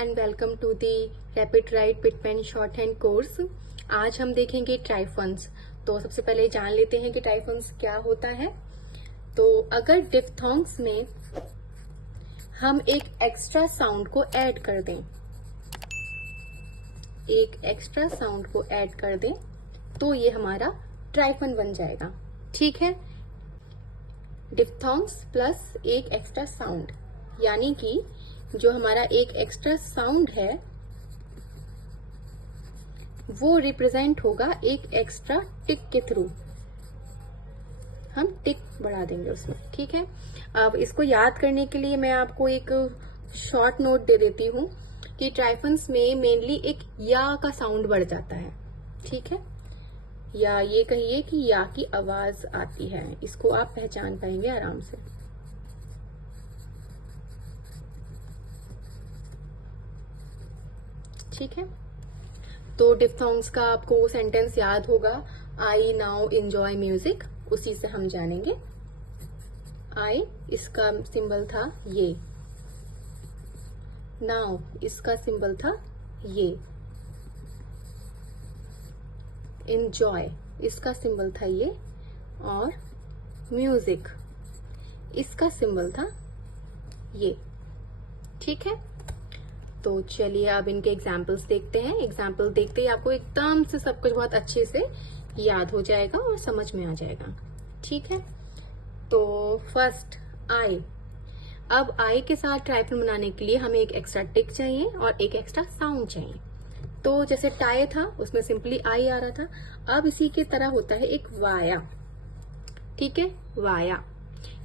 And welcome to the rapid write Pitman short hand course. आज हम देखेंगे ट्राइफन्स। तो सबसे पहले जान लेते हैं कि ट्राइफन्स क्या होता है। तो अगर डिफ्थोंग्स में हम एक एक्स्ट्रा साउंड को ऐड कर दें, तो ये हमारा ट्राइफन बन जाएगा। ठीक है, डिफ्थोंग्स प्लस एक एक्स्ट्रा साउंड, यानी कि जो हमारा एक एक्स्ट्रा साउंड है वो रिप्रेजेंट होगा एक एक्स्ट्रा टिक के थ्रू। हम टिक बढ़ा देंगे उसमें। ठीक है, अब इसको याद करने के लिए मैं आपको एक शॉर्ट नोट दे देती हूँ कि ट्राइफन्स में मेनली एक या का साउंड बढ़ जाता है। ठीक है, या ये कहिए कि या की आवाज आती है, इसको आप पहचान पाएंगे आराम से। ठीक है, तो डिफ्थोंग्स का आपको सेंटेंस याद होगा, आई नाउ एंजॉय म्यूजिक, उसी से हम जानेंगे। आई इसका सिंबल था ये, नाउ इसका सिंबल था ये, एंजॉय इसका सिंबल था ये, और म्यूजिक इसका सिंबल था ये। ठीक है, तो चलिए अब इनके एग्जाम्पल्स देखते हैं। एग्जाम्पल देखते ही आपको एकदम से सब कुछ बहुत अच्छे से याद हो जाएगा और समझ में आ जाएगा। ठीक है, तो फर्स्ट आई। अब आई के साथ ट्राइफन बनाने के लिए हमें एक एक्स्ट्रा टिक चाहिए और एक एक्स्ट्रा साउंड चाहिए। तो जैसे टाई था उसमें सिंपली आई आ रहा था, अब इसी की तरह होता है एक वाया। ठीक है, वाया,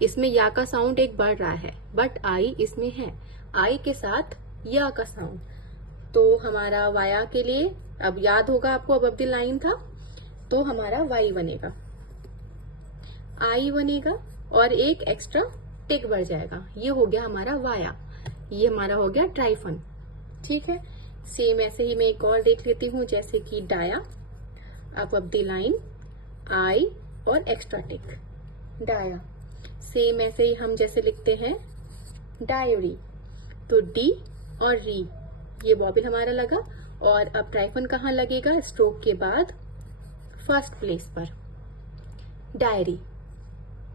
इसमें या का साउंड एक बढ़ रहा है, बट आई इसमें है, आई के साथ या का साउंड। तो हमारा वाया के लिए अब याद होगा आपको, अब द लाइन था, तो हमारा वाई बनेगा, आई बनेगा और एक एक्स्ट्रा टिक बढ़ जाएगा। ये हो गया हमारा वाया, ये हमारा हो गया ट्राइफन। ठीक है, सेम ऐसे ही मैं एक और देख लेती हूँ, जैसे कि डाया। अब द लाइन, आई और एक्स्ट्रा टिक, डाया। सेम ऐसे ही हम जैसे लिखते हैं डायरी, तो डी और री, ये वॉबल हमारा लगा, और अब ट्राइफन कहाँ लगेगा, स्ट्रोक के बाद फर्स्ट प्लेस पर, डायरी।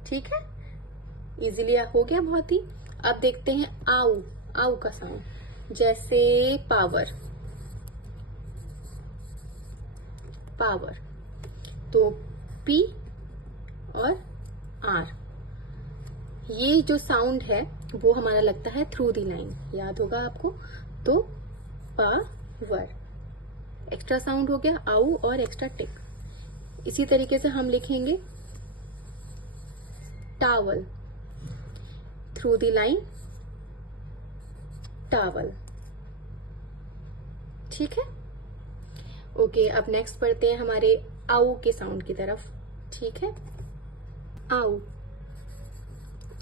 ठीक है, इजीली हो गया बहुत ही। अब देखते हैं आउ, आउ का साउंड, जैसे पावर, पावर, तो पी और आर, ये जो साउंड है वो हमारा लगता है थ्रू दी लाइन, याद होगा आपको। तो पावर, एक्स्ट्रा साउंड हो गया आउ और एक्स्ट्रा टिक। इसी तरीके से हम लिखेंगे towel, through the line towel. ठीक है, ओके, अब नेक्स्ट पढ़ते हैं हमारे आउ के साउंड की तरफ। ठीक है, आउ,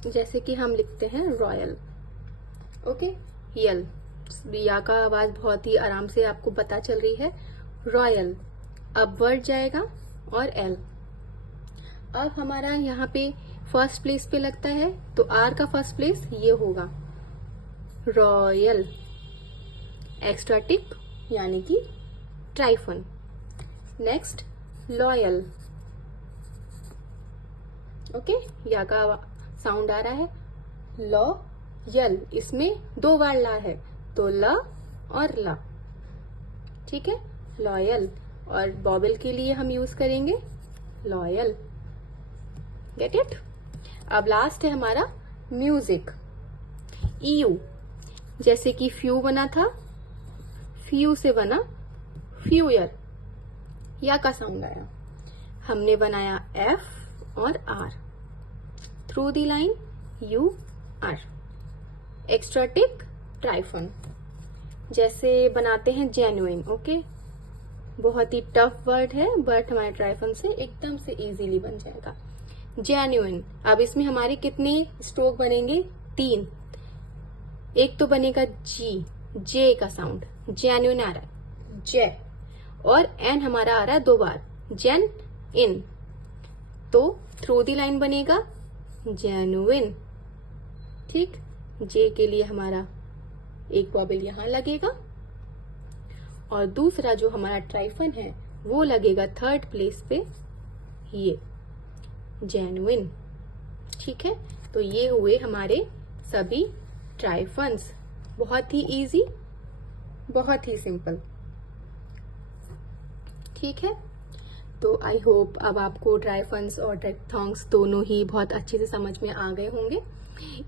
जैसे कि हम लिखते हैं रॉयल। ओके, यल, या का आवाज बहुत ही आराम से आपको पता चल रही है, रॉयल। अब वर्ड जाएगा और एल। अब हमारा यहाँ पे फर्स्ट प्लेस पे लगता है, तो आर का फर्स्ट प्लेस ये होगा, रॉयल, एक्स्ट्रा टिक यानी कि ट्राइफन। नेक्स्ट लॉयल, ओके, या का साउंड आ रहा है, लॉ यल, इसमें दो बार ला है, तो ल और ला। ठीक है, लॉयल, और बॉबल के लिए हम यूज करेंगे लॉयल। Get it. अब लास्ट है हमारा म्यूजिक, ईयू, जैसे कि फ्यू बना था, फ्यू से बना फ्यूयर, या का साउंड आया, हमने बनाया एफ और R, through the line U R, extra tick triphone. जैसे बनाते हैं जेन्युइन। ओके, बहुत ही टफ वर्ड है, बट हमारे ट्राइफन से एकदम से इजीली बन जाएगा, जेन्युइन। अब इसमें हमारे कितने स्ट्रोक बनेंगे, 3। एक तो बनेगा जी, जे का साउंड, जेन्युइन आ रहा है, जे, और एन हमारा आ रहा है 2 बार, जेन इन, तो थ्रू दी लाइन बनेगा जेन्युइन। ठीक, जे के लिए हमारा एक बॉबल यहाँ लगेगा और दूसरा जो हमारा ट्राइफन है वो लगेगा थर्ड प्लेस पे, ये जेन्युइन। ठीक है, तो ये हुए हमारे सभी ट्राइफन्स। बहुत ही इजी, बहुत ही सिंपल। ठीक है, तो आई होप अब आपको ट्राइफन्स और डायफ्थोंग्स दोनों ही बहुत अच्छे से समझ में आ गए होंगे।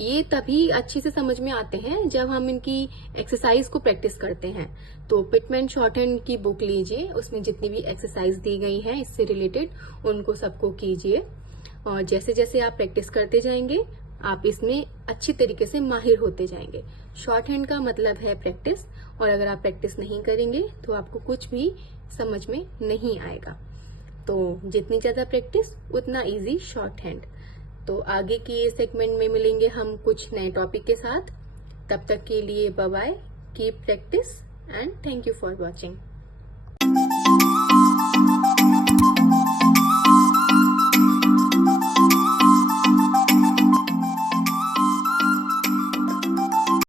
ये तभी अच्छे से समझ में आते हैं जब हम इनकी एक्सरसाइज को प्रैक्टिस करते हैं। तो पिटमैन शॉर्टहैंड की बुक लीजिए, उसमें जितनी भी एक्सरसाइज दी गई हैं इससे रिलेटेड उनको सबको कीजिए, और जैसे जैसे आप प्रैक्टिस करते जाएंगे आप इसमें अच्छी तरीके से माहिर होते जाएंगे। शॉर्टहैंड का मतलब है प्रैक्टिस, और अगर आप प्रैक्टिस नहीं करेंगे तो आपको कुछ भी समझ में नहीं आएगा। तो जितनी ज्यादा प्रैक्टिस उतना इजी शॉर्टहैंड। तो आगे के सेगमेंट में मिलेंगे हम कुछ नए टॉपिक के साथ। तब तक के लिए bye bye, keep practice and thank you for watching.